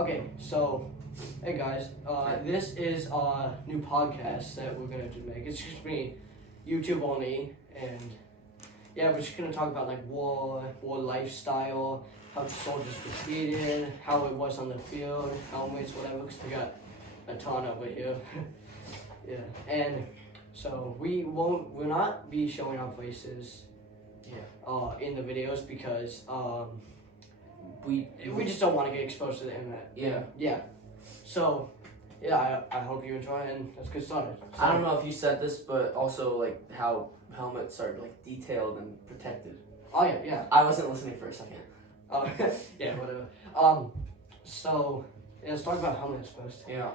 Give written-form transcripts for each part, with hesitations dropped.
Okay, so, hey guys, this is a new podcast that we're gonna make. It's just me, YouTube only, and yeah, we're just gonna talk about like war lifestyle, how the soldiers were treated, how it was on the field, helmets, whatever. Cause we got a ton over here. Yeah, and so we'll not be showing our faces. Yeah. In the videos because we just don't want to get exposed to the internet. Yeah. Yeah. So, yeah, I hope you enjoy it, and let's get started. So, I don't know if you said this, but also like how helmets are like detailed and protected. Oh yeah. I wasn't listening for a second. Oh yeah, whatever. So yeah, let's talk about helmets first. Yeah.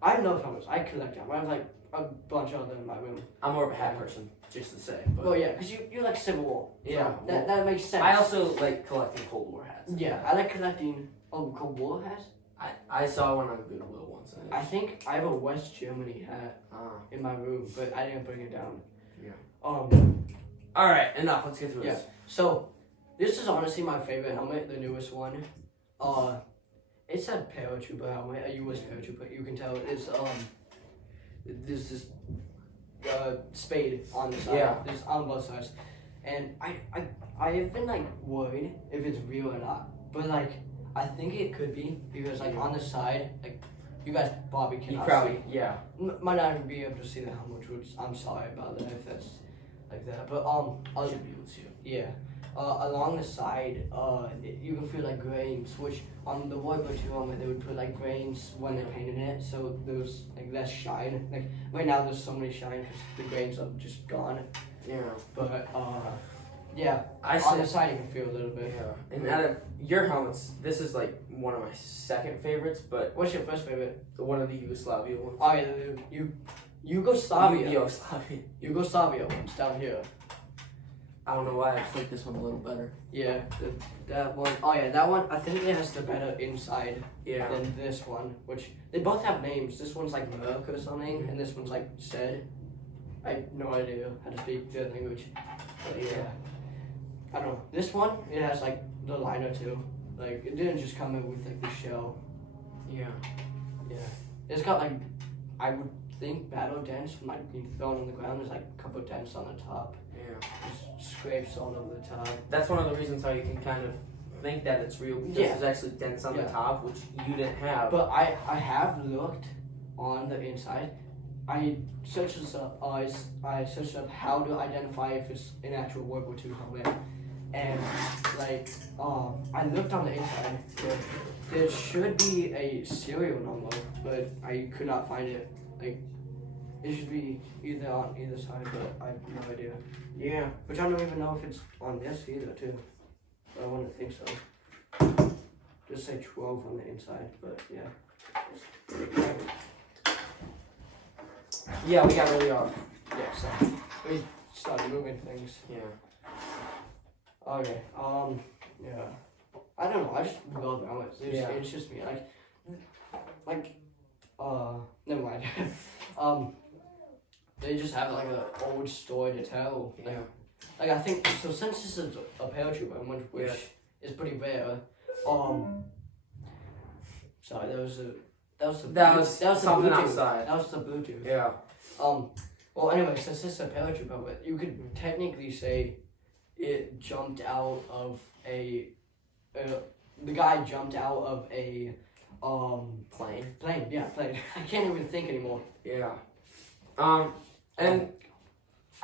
I love helmets. I collect them. I have like a bunch of them in my room. I'm more of a hat person, just to say. But Well, yeah, because you like Civil War. So yeah. That makes sense. I also like collecting Cold War hats. Yeah, I like collecting Cold War hats. I saw one on Goodwill once. I think I have a West Germany hat in my room, but I didn't bring it down. Yeah. All right, enough. Let's get through this. So, this is honestly my favorite helmet, the newest one. It's a paratrooper helmet, a U.S. paratrooper. You can tell it's there's this spade on the side. Yeah. There's on both sides, and I have been like worried if it's real or not, but like I think it could be because like on the side, like you guys probably cannot see. Yeah. Might not even be able to see the helmet, which I'm sorry about that if that's like that. But I should be able to. yeah. Along the side, you can feel like grains, which on the World War II helmet they would put like grains when they painted it, so there was like less shine. Like right now there's so many shine because the grains are just gone. Yeah. But yeah, on the side you can feel a little bit. Yeah. And out of your helmets, this is like one of my second favorites, but What's your first favorite? one of the Yugoslavia ones. Oh yeah, Yugoslavia. Yugoslavia. Yugoslavia one's down here. I don't know why I just like this one a little better. Yeah, that one. Oh yeah, that one. I think it has the better inside Yeah. than this one. Which they both have names. This one's like Merc or something, and this one's like Sed. I have no idea how to speak the language. But yeah, I don't know. This one it has like the liner too. Like it didn't just come in with like the shell. Yeah. Yeah, it's got like I would think battle dents from like being thrown on the ground. There's like a couple dents on the top. Yeah. Just scrapes all over the top. That's one of the reasons how you can kind of think that it's real because there's actually dents on the top, which you didn't have. But I have looked on the inside. I searched up. I searched up how to identify if it's an actual World War II helmet, and like I looked on the inside. There should be a serial number, but I could not find it. Like it should be either on either side, but I have no idea. Yeah. Which I don't even know if it's on this either too. But I wouldn't think so. Just say 12 on the inside, but yeah. Yeah, we got really off. Yeah, so we started moving things. Yeah. Okay. Yeah. I don't know. I just love helmets. It's just me. Never mind. They just have like an old story to tell. Like I think so. Since this is a paratrooper, which is pretty rare. Sorry, that was something Bluetooth. outside. That was the Bluetooth. Yeah. Well, anyway, since this is a paratrooper, but you could technically say it jumped out of a. The guy jumped out of a. Plane. Plane. Yeah, plane. I can't even think anymore. Yeah. And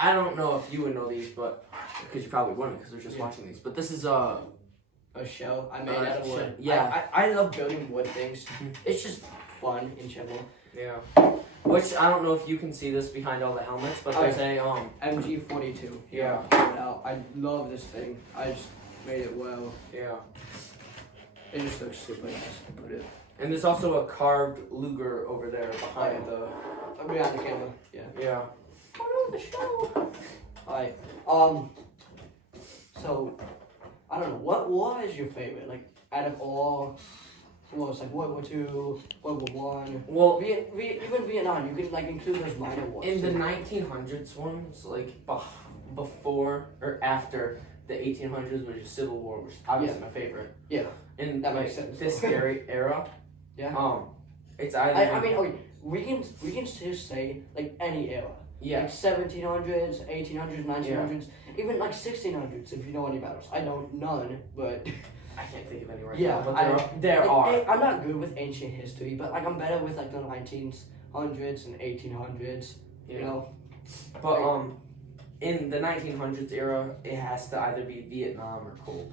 I don't know if you would know these, but because you probably wouldn't, because they're just watching these. But this is a shell I made out of wood. Yeah. I love building wood things. It's just fun in general. Yeah. Which I don't know if you can see this behind all the helmets, but there's a MG42. Yeah. I love this thing. I just made it well. Yeah. It just looks super nice to put it. And there's also a carved Luger over there behind behind the camera. Yeah. Yeah. Oh no, the show. Alright. So I don't know. What war is your favorite? Like out of all, what was like World War II, World War One. Well, even Vietnam. You could like include those minor wars. In the 1900s ones, like before or after the 1800s, which is Civil War, which is obviously my favorite. Yeah. In That like, makes sense. this scary era. Yeah. It's either. I mean, okay, we can just say like any era. Yeah. Like 1700s, 1800s, 1900s, even like 1600s. If you know any battles, I know none, but I can't think of any right yeah, now, but there like, are. I'm not good with ancient history, but like I'm better with like the 1900s and 1800s. Yeah. You know. But in the 1900s era, it has to either be Vietnam or cold.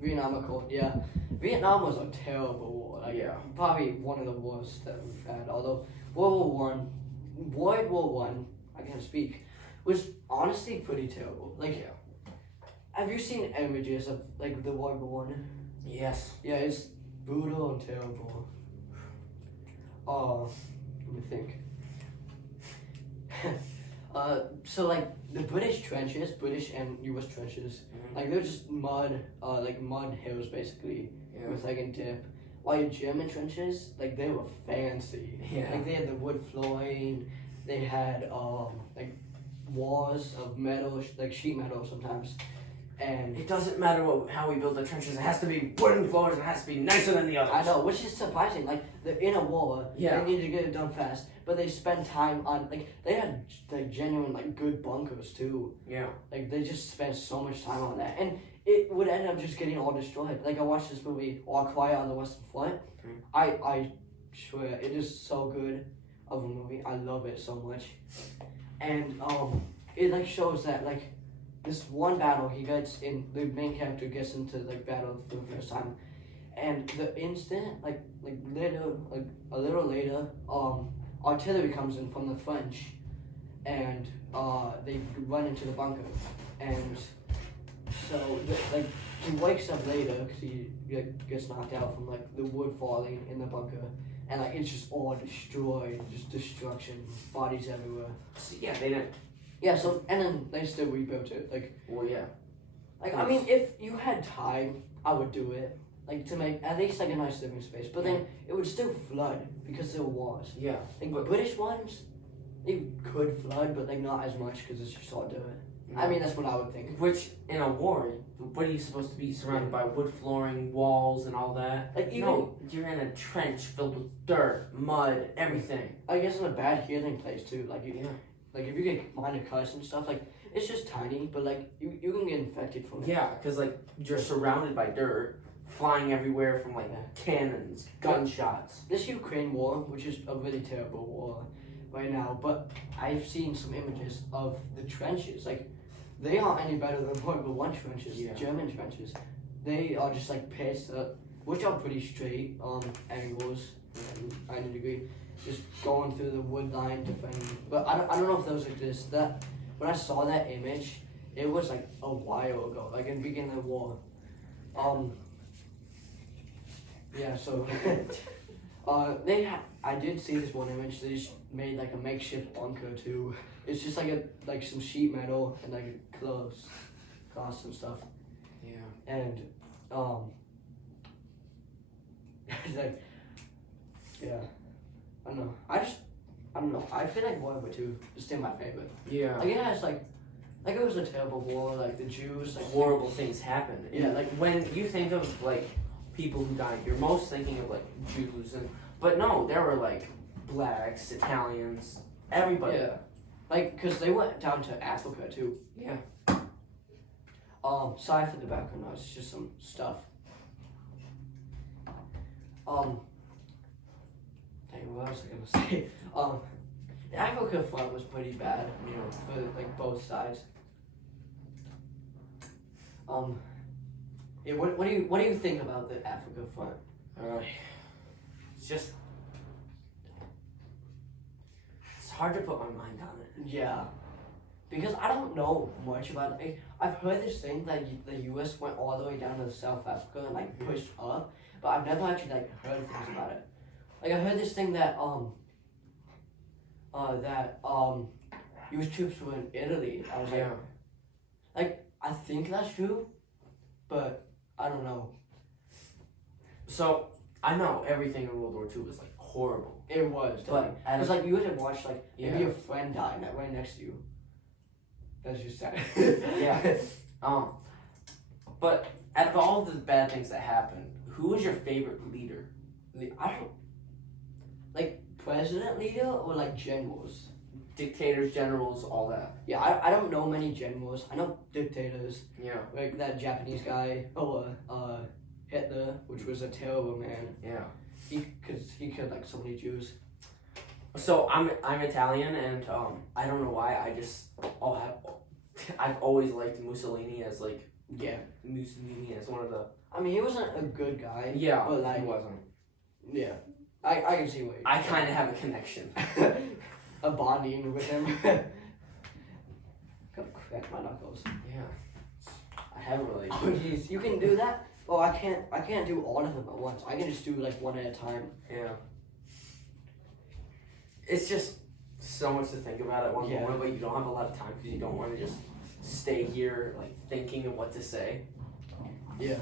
Vietnam or cold, yeah. Vietnam was a terrible war. Like, Yeah. Probably one of the worst that we've had. Although World War One, I can't speak, was honestly pretty terrible. Like, Yeah. have you seen images of like the World War One? Yes. Yeah, it's brutal and terrible. Let me think. So like the British trenches, British and U.S. trenches, like they're just mud, like mud hills basically, Yeah. with like a dip. While your German trenches, like they were fancy. Yeah. Like they had the wood flooring, they had like walls of metal, like sheet metal sometimes, and It doesn't matter how we build the trenches. It has to be wooden floors. It has to be nicer than the others. I know, which is surprising. Like they're in a war, Yeah. they need to get it done fast, but they spend time on like they had like genuine like good bunkers too. Yeah. Like they just spent so much time on that, and it would end up just getting all destroyed. Like I watched this movie, All Quiet on the Western Front. I swear it is so good of a movie. I love it so much, and it like shows that like this one battle he gets in, the main character gets into like battle for the first time, and the instant like a little later artillery comes in from the French, and they run into the bunker, and so like he wakes up later because he gets knocked out from like the wood falling in the bunker, and like it's just all destroyed, just destruction, bodies everywhere. So, yeah, they didn't. Yeah, so and then they still rebuilt it. Like Well, yeah. I mean, if you had time, I would do it. Like to make at least like a nice living space, but then it would still flood because there was. Yeah. Like British ones, they could flood, but like not as much because it's just all dirt. I mean, that's what I would think. Which in a war, what are you supposed to be surrounded by? Wood flooring, walls, and all that. Like even No, you're in a trench filled with dirt, mud, everything. I guess in a bad healing place too. Like you, Yeah. like if you get minor cuts and stuff, like it's just tiny, but like you can get infected from it. Yeah, because like you're surrounded by dirt, flying everywhere from like cannons, gunshots. This Ukraine war, which is a really terrible war right now, but I've seen some images of the trenches. Like they aren't any better than World War One trenches, Yeah. German trenches. They are just like pits, which are pretty straight angles, 90 degree, just going through the wood line defending. But I don't know if those exist. That when I saw that image, it was like a while ago, like in the beginning of the war. Yeah, so I did see this one image. They just made like a makeshift bunker too. It's just like some sheet metal and like cloths and stuff. Yeah. And it's like, yeah, I don't know. I don't know. I feel like World War II is still my favorite. Yeah. Like it has like it was a terrible war. Like the Jews, like Horrible things happen. Yeah, And, like when you think of like people who died, you're most thinking of like Jews but no, there were like blacks, Italians, everybody. Yeah, like because they went down to Africa too. Yeah. Sorry for the background noise. It's just some stuff. Dang, what was I gonna say? The Africa front was pretty bad, you know, for like both sides. Yeah, what do you think about the Africa front? It's just it's hard to put my mind on it. Yeah, because I don't know much about it. I've heard this thing that the U.S. went all the way down to South Africa and like pushed up, but I've never actually like heard things about it. Like I heard this thing that U.S. troops were in Italy. I was like, I think that's true, but I don't know. So I know everything in World War II was like horrible. It was, But it's like you would have watched like maybe Yeah. your friend died right next to you. That's just sad. Yeah. But out of all the bad things that happened, who was your favorite leader? I don't like president leader or like generals. Dictators, generals, all that. Yeah, I don't know many generals. I know dictators. Yeah. Like that Japanese guy, Hitler, which was a terrible man. Yeah. He killed like so many Jews. So I'm Italian, and I don't know why I've always liked Mussolini as one of the. I mean, he wasn't a good guy. Yeah, but like he wasn't. Yeah, I can see what. I kind of have a connection. A bonding with him. Gotta crack my knuckles. Yeah. I haven't really. Oh jeez, you can do that? Oh, I can't do all of them at once. I can just do like one at a time. Yeah. It's just so much to think about at one moment, but you don't have a lot of time because you don't want to just stay here like thinking of what to say. Yeah.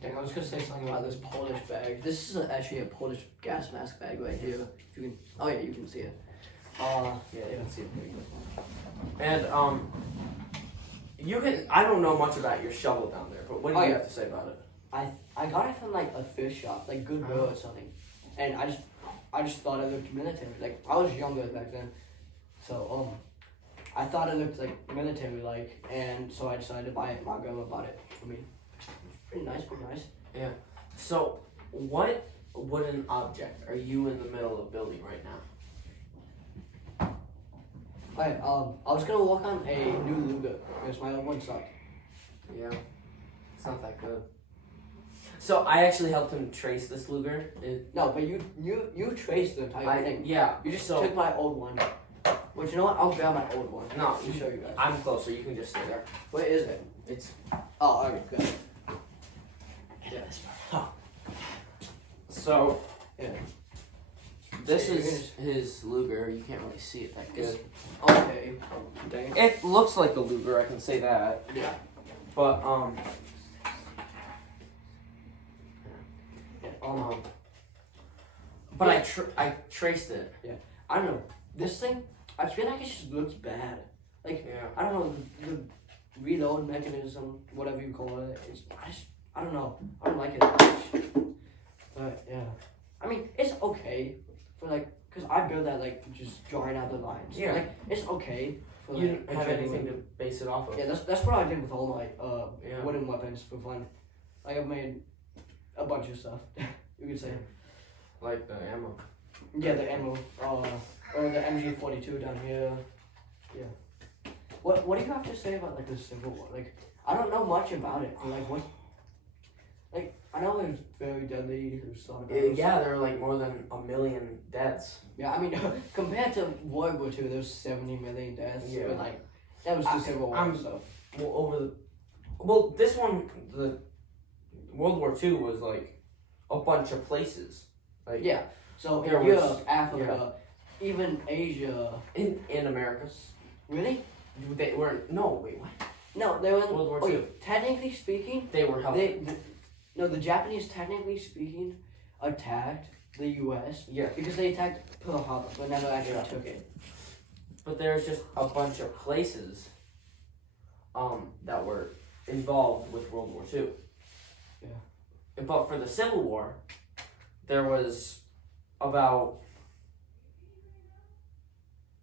Dang, I was gonna say something about this Polish bag. This is actually a Polish gas mask bag right here. If you can, oh yeah, you can see it. Yeah, you can see it pretty good. And you can. I don't know much about your shovel down there, but what do you have to say about it? I got it from like a fish shop, like Goodwill or something, and I just thought it looked military. Like I was younger back then, so I thought it looked like military like, and so I decided to buy it. My grandma bought it for me. Pretty nice, pretty nice. Yeah. So, what wooden object are you in the middle of building right now? Alright, I was gonna work on a new Luger because my old one sucked. Yeah. It's not that good. So I actually helped him trace this Luger. No, but you traced the entire thing. Yeah. You just took my old one. But you know what? I'll grab my old one. No, to show you guys. I'm closer. You can just stay there. Where is it? It's. Oh, alright, good. Yeah. So. Yeah. This is his Luger. You can't really see it that good. Okay. Dang. It looks like a Luger. I can say that. Yeah. But But I traced it. Yeah. I don't know. This thing, I feel like it just looks bad. Like I don't know the reload mechanism, whatever you call it. I don't know. I don't like it that much. But yeah, I mean it's okay for like, cause I build that like just drawing out the lines. Yeah. Like it's okay. For, You like, didn't have anything to base it off of. Yeah, that's what I did with all my wooden weapons for fun. Like I've made a bunch of stuff. You could say. Like the ammo. Yeah, the ammo. Or the MG42 down here. Yeah. What do you have to say about like the Civil War? Like I don't know much about it. But, like what? Like I know it was very deadly. There was a lot of battles. Yeah, there were like more than 1 million deaths. Yeah, I mean compared to World War II, there was 70 million deaths. Yeah. But like that was the Civil War. So. This one, the World War II was like a bunch of places. Like yeah. So there in was, Europe, Africa, even Asia. In America. Really? They were wait, what? No, they were World War II. Technically speaking, They were helping. The Japanese, technically speaking, attacked the U.S. Yeah. Because they attacked Pearl Harbor, but never actually took it. But there's just a bunch of places that were involved with World War II. Yeah. But for the Civil War, there was about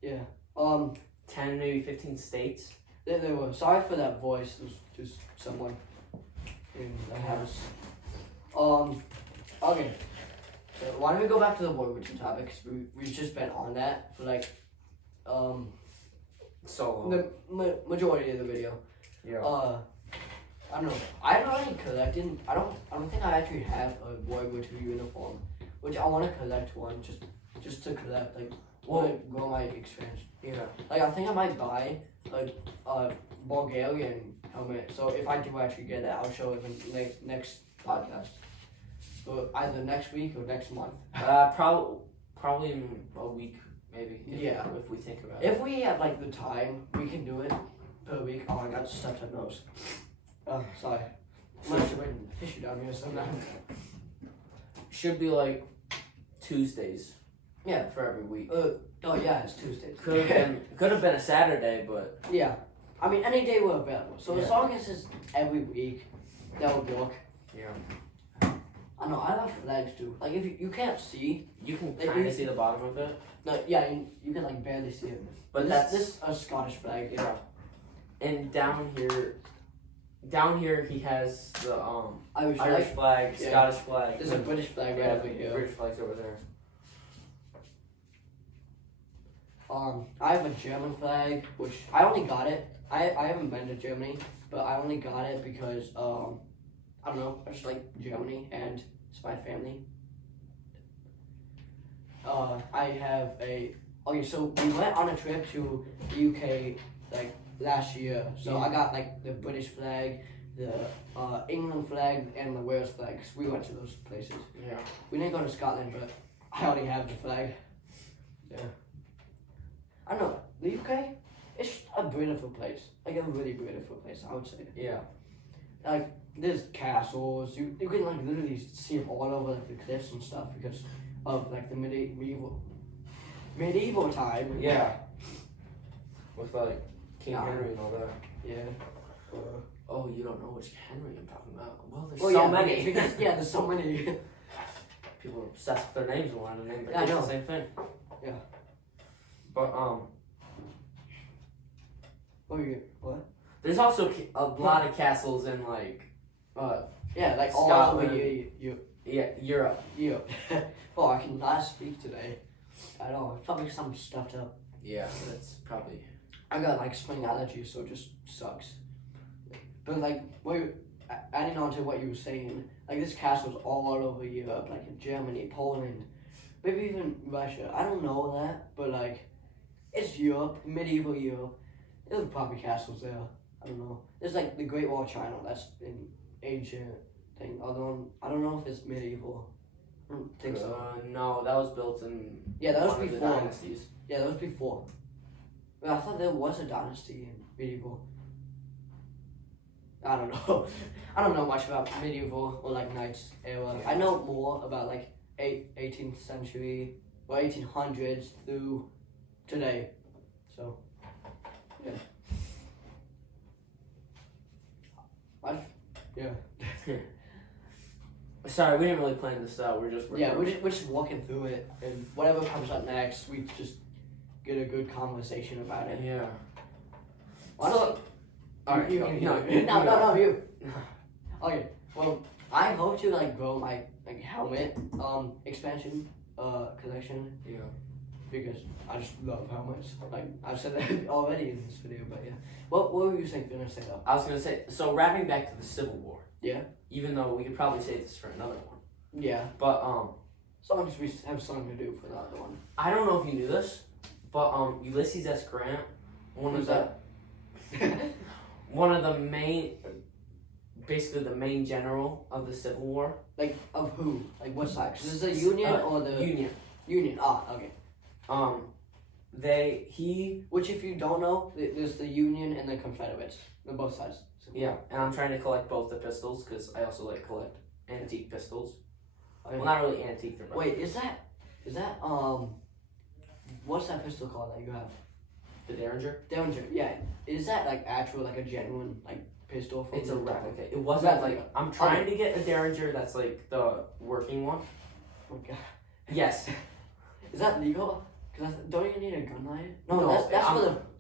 10, maybe 15 states. They were. Sorry for that voice. It was just someone in the house. Okay. So why don't we go back to the World War II topic? Cause we've just been on that for like So the majority of the video. yeah. I don't know. I haven't really collected. I don't think I actually have a World War II uniform, which I want to collect one just to collect like grow my experience. Yeah. Like I think I might buy a Bulgarian helmet. So if I do actually get it, I'll show it in next podcast. So either next week or next month. Probably in a week, maybe. If we think about it. If we have like the time, we can do it per week. Oh, I got stuffed up nose. Oh, sorry. I'm gonna have to write tissue down here sometime. Should be like Tuesdays. Yeah. For every week. Oh yeah, it's Tuesday. Could have been a Saturday, but yeah. I mean, any day we're available. So Yeah. as long as it's every week, that would work. Yeah. I know, I love flags too. Like, if you can't see, You can Like, kind you- of see the bottom of it. no, yeah, you can like barely see it. But this that's a Scottish flag. yeah. And down here he has the Irish Irish flag. flag, Yeah. Scottish flag. There's a British flag right yeah, over here. British flag's over there. I have a German flag, which I only got it. I haven't been to Germany, but I only got it because I don't know, I just like Germany and it's my family. I have so we went on a trip to the UK like last year. So I got like the British flag, the England flag, and the Wales flag. 'Cause we went to those places. Yeah. We didn't go to Scotland, but I already have the flag. Yeah. I don't know. The UK, it's a beautiful place. Like a really beautiful place, I would say. Yeah. Like there's castles. You can like literally see it all over like, the cliffs and stuff because of like the medieval time. Yeah. With like King Yeah. Henry and all that. Yeah. Oh, you don't know which Henry I'm talking about. Well, there's Well, so yeah, many. Because, yeah, there's so many. People are obsessed with their names and want to name their Yeah, I kids know. the same thing. Yeah. But What? there's also a lot of castles in like Yeah, like all Scotland. over you. Europe. Oh, I cannot speak today at all. It's probably some stuffed up. Yeah, that's probably. I got like spring allergies, so it just sucks. But like, adding on to what you were saying, like this castle's all over Europe, like in Germany, Poland, maybe even Russia. I don't know that, but like, it's Europe, medieval Europe. There's probably castles there. I don't know. There's like the Great Wall of China. That's an ancient thing. Although I don't know if it's medieval. I don't think so. No, that was built in Yeah, that was one of the before. dynasties. Yeah, that was before. But I thought there was a dynasty in medieval. I don't know. I don't know much about medieval or like knights era. I know more about like 18th century or 1800s through today. So, yeah. Yeah. Sorry, we didn't really plan this out. We're just Yeah, we're just walking through it, and whatever comes up next, we just get a good conversation about it. Yeah. Honestly, Alright, you. You. Okay, well, I hope to like grow my like helmet expansion collection Yeah. because I just love helmets. Like I've said that already in this video, but yeah. What were you gonna say though? I was gonna say, so wrapping back to the Civil War. Yeah. Even though we could probably say this for another one. Yeah. But As long as we have something to do for the other one. I don't know if you knew this, but Ulysses S. Grant, Who's that? one of the main, basically the main general of the Civil War. Like of who? Like what side? 'Cause is it the Union or the Union. Union? Ah, okay. Which, if you don't know, there's the Union and the Confederates. They're both sides. Yeah, and I'm trying to collect both the pistols because I also like collect antique pistols. Okay. Well, not really antique. They're Wait, is that what's that pistol called that you have? the Derringer. Derringer. Yeah. Is that like actual like a genuine like pistol? From It's a the- replica. It wasn't Replica. like I'm trying to get a Derringer that's like the working one. Oh my god. Yes. Is that legal? Cause don't you need a gun light? No,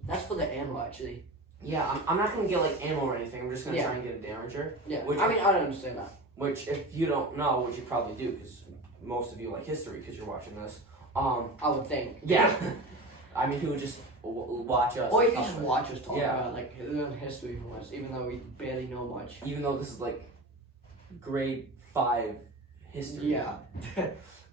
that's for the ammo actually. Yeah, I'm not gonna get like ammo or anything. I'm just gonna Yeah. try and get a Derringer. Yeah. Which- I mean, I don't understand that. Which, if you don't know, which you probably do, because most of you like history because you're watching this. I would think. Yeah. I mean, who would just watch us? Or you can talk just about watch us talk Yeah. about like learn history from us, even though we barely know much. it. Even though this is like grade 5 history. Yeah.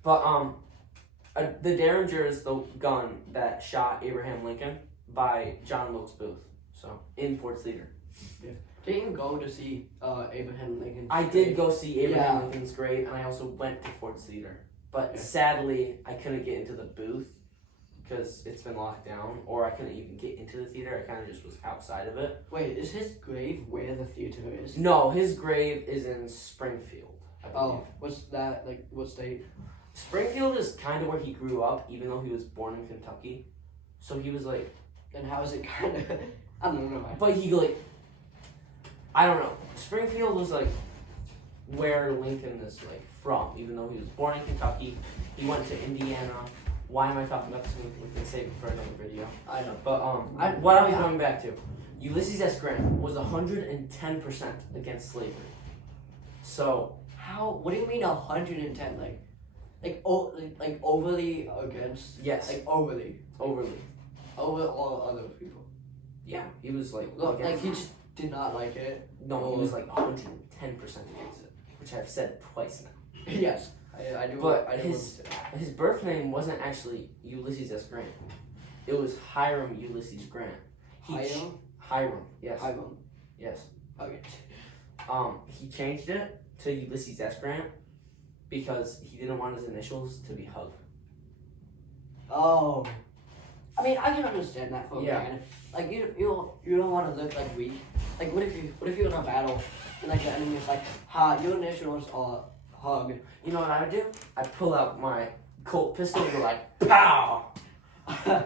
But the Derringer is the gun that shot Abraham Lincoln by John Wilkes Booth. So in Ford's Theater. Did you go to see Abraham Lincoln? I did go see Abraham Yeah. Lincoln's grave, and I also went to Ford's Theater. But Yeah. sadly, I couldn't get into the booth because it's been locked down, or I couldn't even get into the theater. I kind of just was outside of it. Wait, is his grave where the theater is? No, his grave is in Springfield, I believe. Oh, what's that like? What state? Springfield is kind of where he grew up, even though he was born in Kentucky. So he was like, And how is it kind of? I don't know. But he like, I don't know. Springfield was like where Lincoln is like from, even though he was born in Kentucky. He went to Indiana. Why am I talking about this? We can save it for another video. I know. But what I was going back to, Ulysses S. Grant was 110% against slavery. So How? What do you mean 110? Like overly against? yes, Like overly overly. over all other people. Yeah, he was like Look, like against he just did not like it. no, he was like 110% against it, which I've said twice now. Yes, I do. But I do his birth name wasn't actually Ulysses S. Grant. It was Hiram Ulysses Grant. Hiram. Yes. Hiram. Yes. Okay. He changed it to Ulysses S. Grant because he didn't want his initials to be Hug. Oh. I mean, I can understand that for a Yeah. man. Like you don't want to look like weak. Like what if you're in a battle and like the enemy is like, ha, your initials are Hug. You know what I would do? I'd pull out my Colt pistol and go like, pow! Yeah.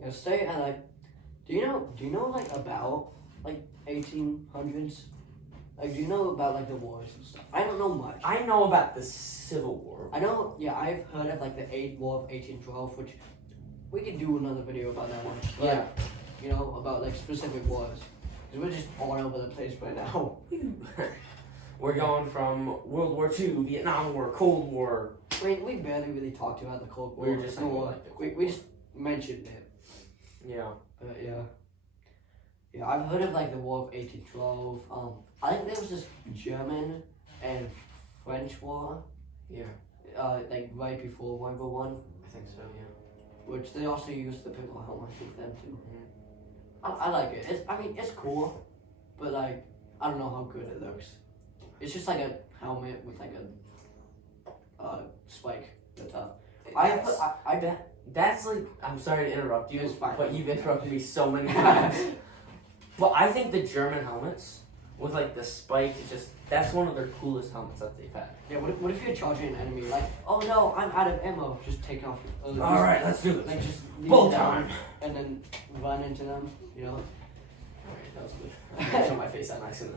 Yeah, stay at like, do you know like about like 1800s? Like, do you know about like the wars and stuff? I don't know much. I know about the Civil War. I know, yeah, I've heard of like the War of 1812, which we could do another video about that one. But, Yeah. you know, about like specific wars. Because we're just all over the place right now. We're going from World War II, Vietnam War, Cold War. I mean, we barely really talked about the Cold War. We were just saying War. like the Cold We War. just mentioned it. Yeah. But yeah. Yeah, I've heard of like the War of 1812. I think there was this German and French war. Yeah. Like right before World War One, I think so, yeah. which they also used the purple helmet with them too. Mhm. I like it. I mean, it's cool, but like, I don't know how good it looks. It's just like a helmet with like a spike at the top. I bet. That's like, I'm sorry to interrupt you, It's fine. but you've interrupted me so many times. But I think the German helmets with like the spike, that's one of their coolest helmets that they've had. Yeah. What if you're charging an enemy? Like, oh no, I'm out of ammo. Just take off. Alright, let's do this. Like just leave Full it down time. and then run into them. You know. Alright, that was good. I showed my face on accident.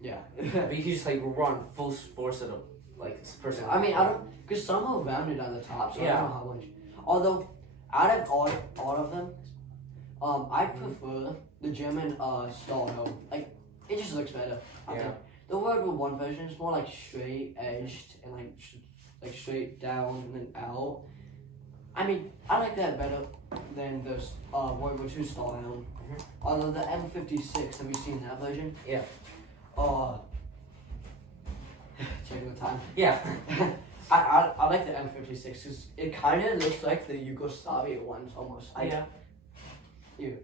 Yeah. But you can just like run full force at a like person. I mean, I don't, because some are rounded on the top, so I Yeah. don't know how much. Although, out of all of them, I prefer the German style helmet. Like, it just looks better. I Yeah. think. The World War One version is more like straight edged and like straight down and then out. I mean, I like that better than the World War Two style helmet. Mhm. Although the M56, have you seen that version? Yeah. Checking the time. Yeah. I like the M56 because it kind of looks like the Yugoslavia ones almost. Yeah. Okay.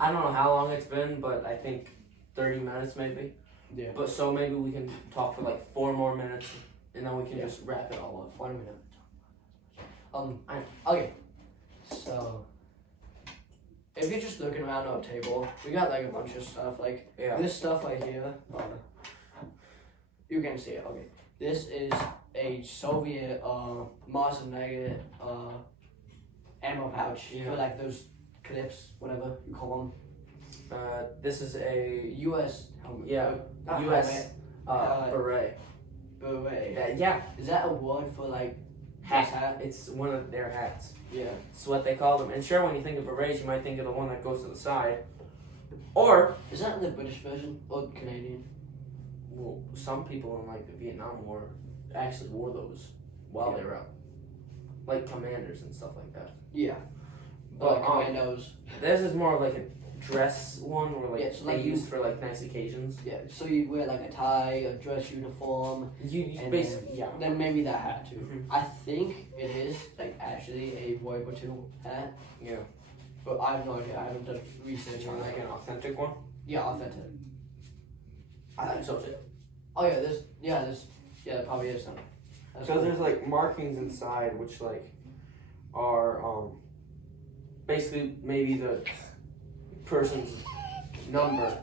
I don't know how long it's been, but I think 30 minutes maybe. Yeah. But so maybe we can talk for like 4 more minutes and then we can just wrap it all up. 1 minute. Okay. So, if you're just looking around our table, we got like a bunch of stuff. Like this stuff right here. You can see it. Okay. This is a Soviet Mars magnet ammo pouch for like those clips, whatever you call them. This is a U.S. helmet. Yeah, Not U.S. helmet, beret. beret. Yeah, Is that a word for like hat. hat? It's one of their hats. Yeah. It's what they call them. And sure, when you think of berets, you might think of the one that goes to the side. Or, Is that the British version or Canadian? well, some people in like the Vietnam War actually wore those while they were out. Like commanders and stuff like that. Yeah. But commandos. this is more of like a dress one where like, Yeah, so they like use for like nice occasions. Yeah. So you wear like a tie, a dress uniform, You and basically, yeah. then maybe that hat too. Mhm. I think it is like actually a World War II hat, Yeah. but I have no idea. I haven't done research on Like it. an authentic one? Yeah, authentic. I think so too. Oh yeah, there probably is some. That's Because cool. there's like markings inside which like are basically maybe the person's number.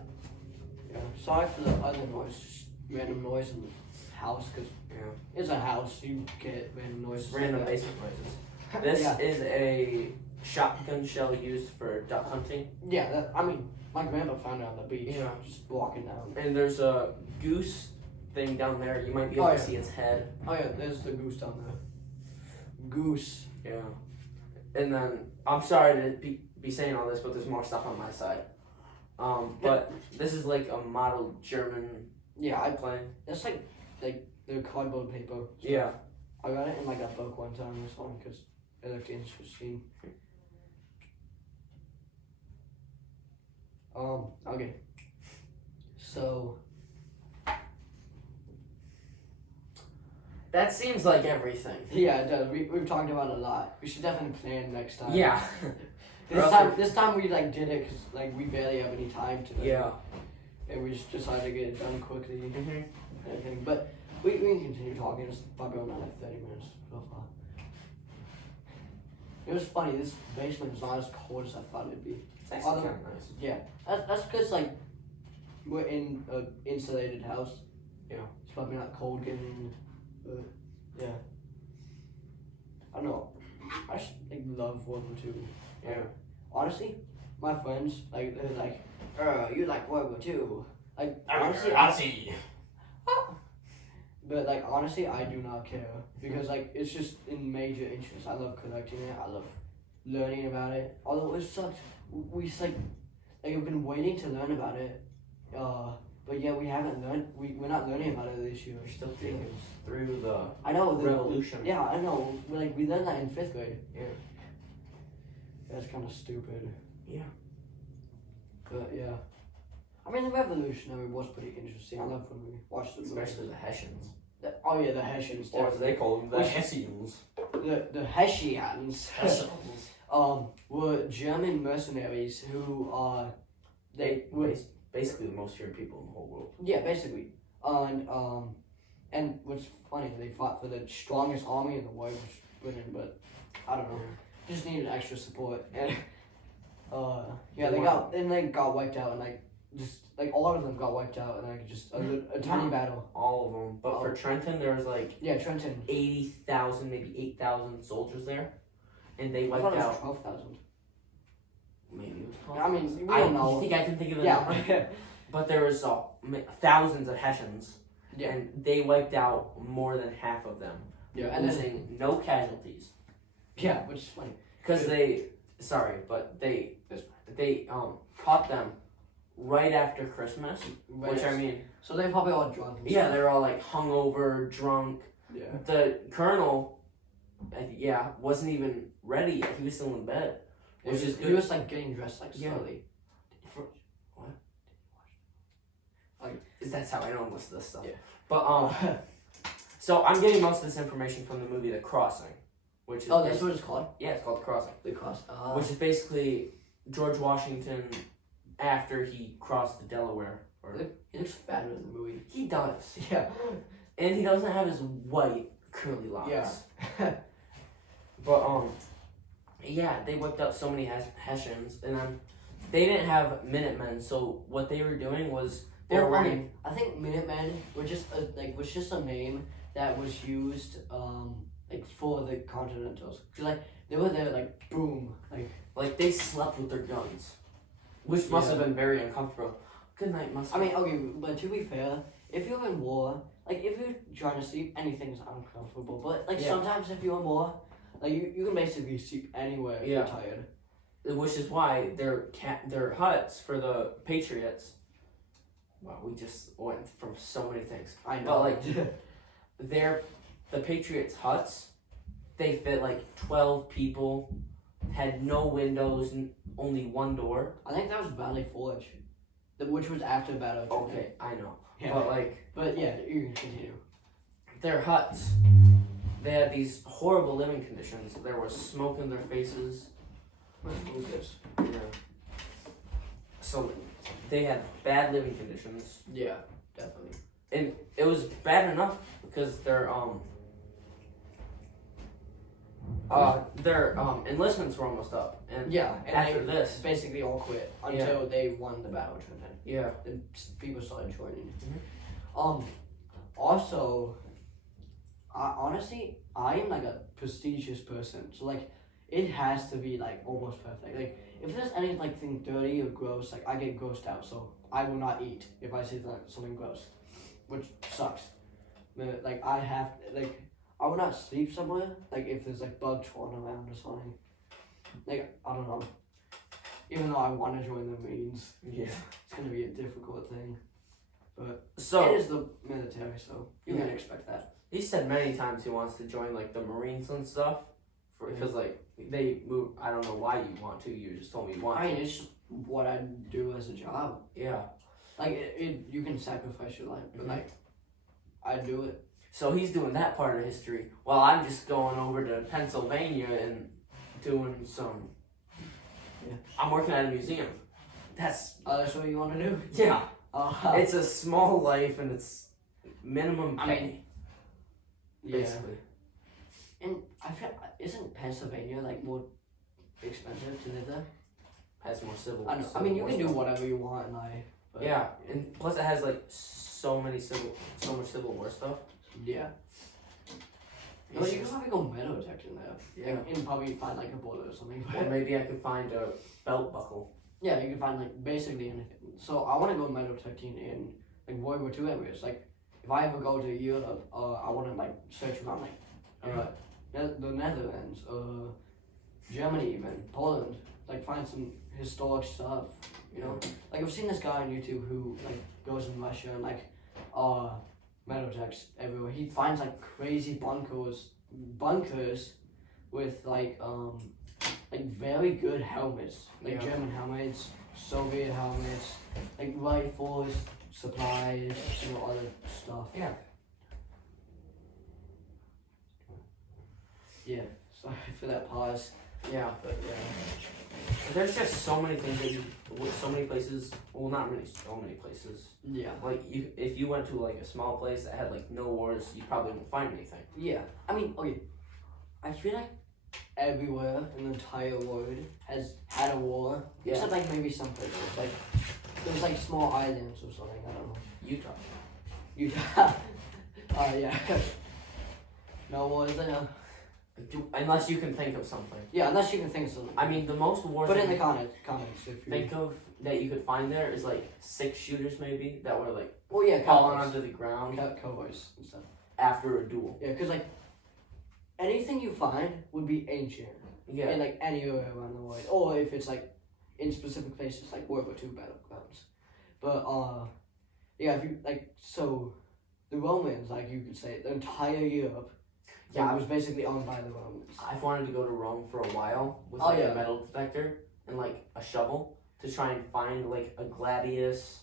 Yeah. Sorry for the other noise, just random noise. And house because Yeah. it's a house. You get random noises. Random like that. basement noises. This Yeah. is a shotgun shell used for duck hunting. Yeah, I mean, my grandpa found it on the beach. Yeah. Just walking down. And there's a goose thing down there. You might be able to see its head. Oh yeah, there's the goose down there. Goose. Yeah. And then I'm sorry to be saying all this, but there's more stuff on my side. But this is like a model German Yeah, plane. It's like the cardboard paper. Stuff. Yeah. I got it in like a book one time or something because it looked interesting. Okay. So. That seems like everything. Yeah, it does. We've talked about it a lot. We should definitely plan next time. Yeah. This time we like did it because like we barely have any time to. Yeah. And we just decided to get it done quickly. Mhm. Anything, but we can continue talking. It's probably only like 30 minutes so far. It was funny. This basement is not as cold as I thought it'd be. It's actually kind of nice. Yeah, that's because like we're in an insulated house. You know, it's probably not cold getting in. Yeah. I don't know. I just like love World War II. Yeah. Honestly, my friends like they're like, you like World War II. Like honestly, Nazi. But like honestly, I do not care because like it's just in major interest. I love collecting it. I love learning about it. Although it sucks, we just like I've been waiting to learn about it. But yeah, we haven't learned. We're not learning about it this year. We're still taking through the I know the revolution. Yeah, I know. We learned that in 5th grade. Yeah. That's kind of stupid. Yeah. But yeah, I mean the Revolutionary was pretty interesting. I love when we watched the movie. Especially the Hessians. Oh yeah, the Hessians. Or as they call them, the Which- Hessians. The Hessians. Were German mercenaries who they were Basically the most feared people in the whole world. yeah basically and what's funny they fought for the strongest army in the world, which was Britain, but I don't know, just needed extra support and they got wiped out and like just like all of them got wiped out and like just a tiny battle. All of them, but for Trenton there was like Yeah, Trenton. 80,000, maybe 8,000 soldiers there, and they I wiped thought it was out. 12,000. Maybe it was I mean, we don't know. You think I can think of the number? Yeah. But there was thousands of Hessians, Yeah. and they wiped out more than half of them, Yeah, and then losing no casualties. yeah, which is funny. Because they caught them right after Christmas, which I mean, So they probably all drunk. And yeah, stuff. they're all like hungover, drunk. Yeah. The colonel, wasn't even ready yet. He was still in bed, which is good. He was like getting dressed like Yeah. slowly. That's how I know most of this stuff. Yeah. But so I'm getting most of this information from the movie The Crossing, which is That's what it's called. yeah, it's called The Crossing, The cross. which is basically George Washington after he crossed the Delaware. He looks fatter in the movie. He does, Yeah. and he doesn't have his white curly locks. Yeah. But yeah, they whipped up so many Hessians, and then they didn't have Minutemen. So what they were doing was they were running. I think Minutemen were just was just a name that was used for the Continentals. 'Cause, like they were there like boom Like they slept with their guns, which must have been very uncomfortable. Good night, must. I mean, okay, but to be fair, if you're in war, like if you're trying to sleep, anything's uncomfortable. But like sometimes if you're in war, like you can basically sleep anywhere if you're tired. Which is why their huts for the Patriots. Wow, we just went from so many things. I know. But like, the Patriots' huts, they fit like 12 people, had no windows, only one door. I think that was Valley Forge, which was after the Battle of Trenton. Okay, I know. Yeah. But yeah, you can continue. Their huts, they had these horrible living conditions. There was smoke in their faces. Let's move this. Yeah. So they had bad living conditions. Yeah, definitely. And it was bad enough because their enlistments were almost up, and and after they this, basically all quit until they won the Battle of Trenton. yeah, Then people started joining. Mhm. Also, honestly, I am like a prestigious person, so like it has to be like almost perfect. Like if there's anything like thing dirty or gross, like I get grossed out, so I will not eat if I see something gross, which sucks. But like I will not sleep somewhere like if there's like bugs crawling around or something. Like I don't know. Even though I want to join the Marines, Yeah. it's gonna be a difficult thing. But So it is the military, so you can expect that. he said many times he wants to join like the Marines and stuff, because like they move. I don't know why you want to. You just told me you want. I mean, it's what I do as a job. Yeah. Like you can sacrifice your life, but like I do it. So he's doing that part of history, while I'm just going over to Pennsylvania and doing some. Yeah. I'm working at a museum. That's That's what you want to do. yeah. It's a small life and it's minimum pay. Basically. And I feel isn't Pennsylvania like more expensive to live there? Has more civil. I know. I mean, you can do whatever you want in life. But Yeah, and plus it has like so much civil war stuff. Yeah. Well, you can probably go metal detecting there. Yeah. And probably find like a bullet or something. Or maybe I could find a belt buckle. Yeah, you can find like basically anything. So I want to go metal detecting in like World War II areas. Like if I ever go to Europe, I want to like search around like the Netherlands, Germany, even Poland. Like find some historic stuff. You know, like I've seen this guy on YouTube who like goes in Russia and like metal detects everywhere. He finds like crazy bunkers with like very good helmets, like German helmets, Soviet helmets, like rifles, supplies, other stuff. Yeah. Yeah. Sorry for that pause. Yeah. But yeah. There's just so many things that so many places. Well, not really so many places. Yeah. Like if you went to like a small place that had like no wars, you probably wouldn't find anything. Yeah. I mean, okay. I feel like everywhere in the entire world has had a war. Yeah. Except like maybe some places. Like there's like small islands or something. I don't know. Utah. Yeah. No wars there. Unless you can think of something. Yeah, unless you can think of something. I mean, the most wars. Put in the comments if you think of that you could find there is like 6 shooters maybe that were like falling cowboys. onto the ground Cowboys and stuff. after a duel. Yeah, because like anything you find would be ancient. Yeah. In like anywhere around the world, or if it's like in specific places like World War II battlegrounds. But yeah, if you like the Romans, like you could say the entire Europe. Yeah, it was basically owned by the Romans. I've wanted to go to Rome for a while with a metal detector and like a shovel to try and find like a gladius,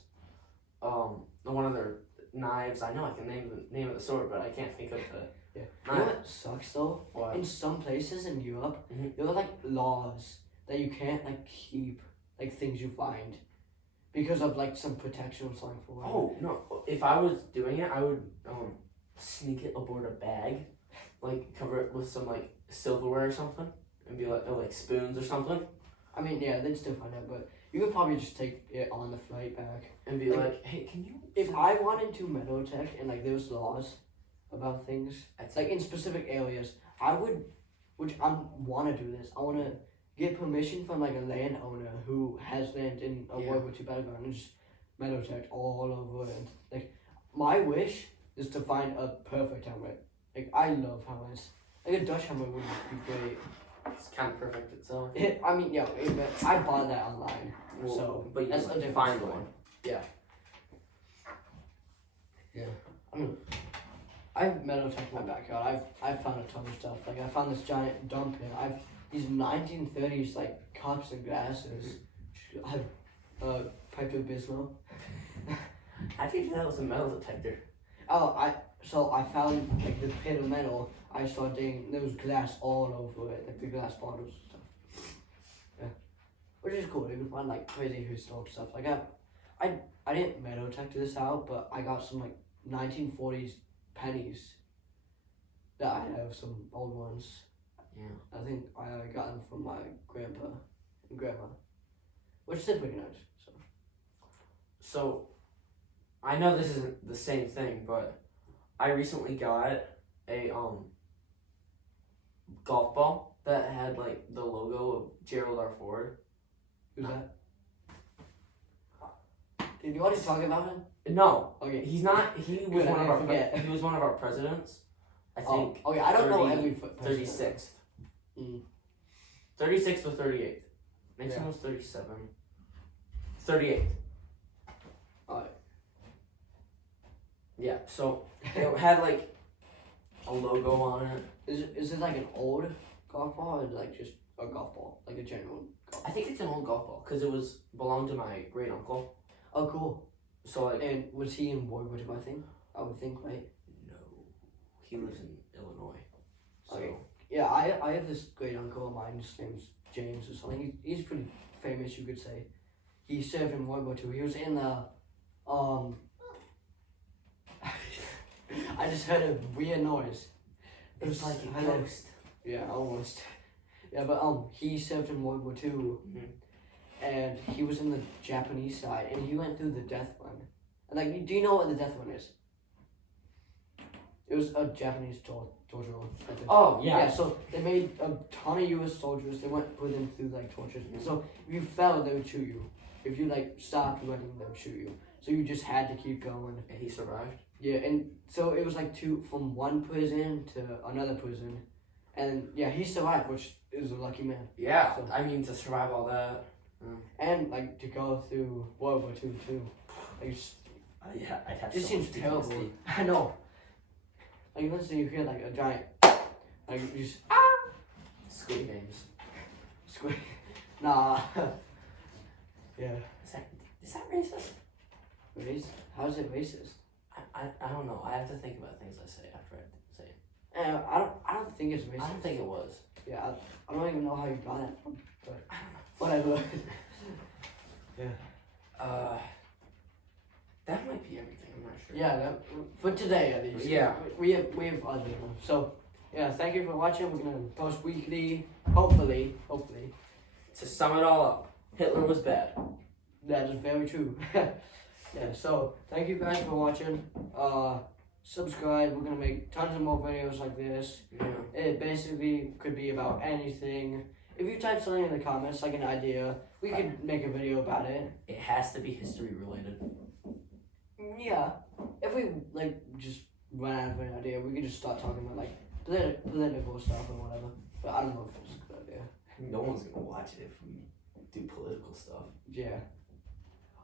one of their knives. I know I can name the name of the sword, but I can't think of the. Yeah. You know what sucks though? What? In some places in Europe, there are like laws that you can't like keep like things you find because of like some protection or something for. Oh no! If I was doing it, I would sneak it aboard a bag. Like cover it with some like silverware or something, and be like spoons or something. I mean, yeah, they'd still find out, but you could probably just take it on the flight back and be like, hey, can you? If I wanted to metal detect and like there's laws about things, like in specific areas, I would, which I want to do this. I want to get permission from like a landowner who has land in a World War II battleground and just metal detect all over it. Like my wish is to find a perfect helmet. Like, I love helmets. Like, a Dutch helmet would be great. It's kind of perfect itself. I mean, yeah, I bought that online. Well, so, but that's a different find story. one. Yeah. Yeah. I mean, I've metal detected my backyard. I've found a ton of stuff. Like, I found this giant dump pit. These 1930s, like, cups and glasses. I have Piper Bismol. How do you do that with a metal detector? So I found like the pit of metal. I started digging. There was glass all over it, like the glass bottles and stuff. Yeah, which is cool. You can find like crazy historic stuff. Like I didn't metal detect this out, but I got some like 1940s pennies. That I have some old ones. Yeah. I think I got them from my grandpa and grandma, which is pretty nice. So I know this isn't the same thing, but I recently got a golf ball that had like the logo of Gerald R. Ford. Who's that? Did you already talk about him? No, Okay. he's not. He was Good, one I of our. forget. He was one of our presidents. I think. Oh, okay. I don't know 30 every 36th. Mm. 36th or 38th. Next one was 37. 38th. Alright. Yeah. So it had like a logo on it. Is it like an old golf ball or is it like just a golf ball, like a genuine golf I think it's an old golf ball because it belonged to my great uncle. ball? Oh, cool. So like. And was he in World War II? I would think, right? No, he lives in Illinois. So. Okay. Yeah, I have this great uncle of mine. His name's James or something. He's pretty famous, you could say. He served in World War II. He was in the I just heard a weird noise. It was like a ghost. Yeah, almost. Yeah, but he served in World War II, and he was in the Japanese side, and he went through the death run. And like, do you know what the death run is? It was a Japanese torture run. Oh yeah. Yeah, so they made a ton of U.S. soldiers. They went with them through like tortures. So if you fell, they would shoot you. If you like stopped running, they would shoot you. So you just had to keep going. And he survived. Yeah, and so it was like from one prison to another prison, and yeah, he survived, which is a lucky man. Yeah, So, I mean to survive all that. and like to go through World War II too. Like, Yeah, I'd have. it just so seems much terrible. PTSD. I know. Like let's say you hear like a giant, like you just Squid Games. squid. Nah. Yeah. Is that racist? Racist? How's it racist? I don't know. I have to think about things I say after I say it. I don't think it's racist. I don't think it was. Yeah, I don't even know how you got it from, but whatever. Yeah. That might be everything. I'm not sure. Yeah, for today at least. Yeah. We have other ones. So yeah, thank you for watching. We're gonna post weekly, hopefully. To sum it all up, Hitler was bad. That is very true. Yeah, so thank you guys for watching. Subscribe. We're gonna make tons of more videos like this. Yeah. It basically could be about anything. If you type something in the comments, like an idea, we could make a video about it. It has to be history related. Yeah. If we like just run out of an idea, we could just start talking about like political stuff or whatever. But I don't know if it's a good idea. No one's gonna watch it if we do political stuff. Yeah.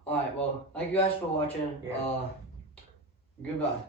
Alright, well, thank you guys for watching. Yeah. Goodbye.